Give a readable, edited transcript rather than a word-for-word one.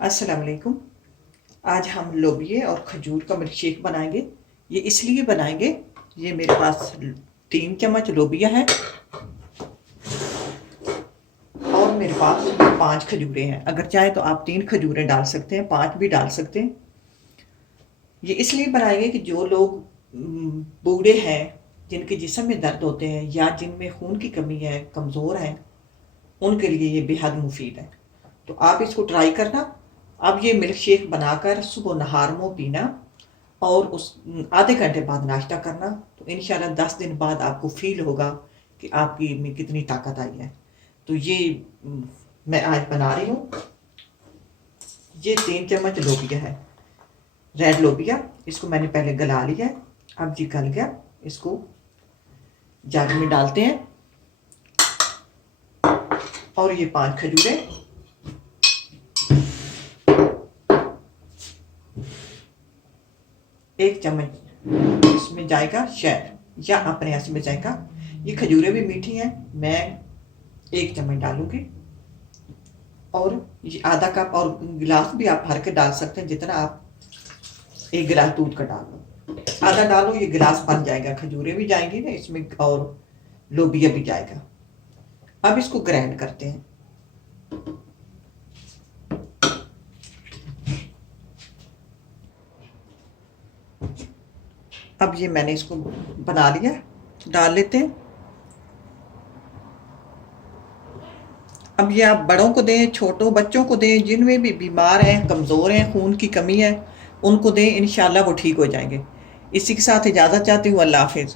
अस्सलाम वालेकुम। आज हम लोबिया और खजूर का मिल्क शेक बनाएंगे। ये इसलिए बनाएंगे, ये मेरे पास 3 चम्मच लोबिया है और मेरे पास 5 खजूरें हैं। अगर चाहे तो आप 3 खजूरें डाल सकते हैं, 5 भी डाल सकते हैं। ये इसलिए बनाएंगे कि जो लोग बूढ़े हैं, जिनके जिस्म में दर्द होते हैं या जिनमें खून की कमी है, कमज़ोर हैं, उनके लिए ये बेहद मुफीद है। तो आप इसको ट्राई करना। अब ये मिल्क शेक बनाकर सुबह नहार मुँह पीना और उस आधे घंटे बाद नाश्ता करना। तो इंशाल्लाह 10 दिन बाद आपको फील होगा कि आपकी में कितनी ताकत आई है। तो ये मैं आज बना रही हूँ। ये 3 चम्मच लोबिया है, रेड लोबिया। इसको मैंने पहले गला लिया है। अब ये गल गया, इसको जग में डालते हैं। और ये 5 खजूरें, एक चम्मच इसमें जाएगा शहद या अपने यहाँ में जाएगा। ये खजूरें भी मीठी हैं, मैं 1 चम्मच डालूंगी। और ये आधा कप, और गिलास भी आप भर के डाल सकते हैं, जितना आप 1 गिलास दूध का डाल लो। आधा डालो, ये गिलास बन जाएगा। खजूरें भी जाएंगी ना इसमें और लोबिया भी जाएगा। अब इसको ग्राइंड करते हैं। अब ये मैंने इसको बना लिया, डाल लेते हैं। अब ये आप बड़ों को दें, छोटों बच्चों को दें, जिनमें भी बीमार हैं, कमज़ोर हैं, खून की कमी है, उनको दें। इंशाल्लाह वो ठीक हो जाएंगे। इसी के साथ इजाज़त चाहती हूँ। अल्लाह हाफिज़।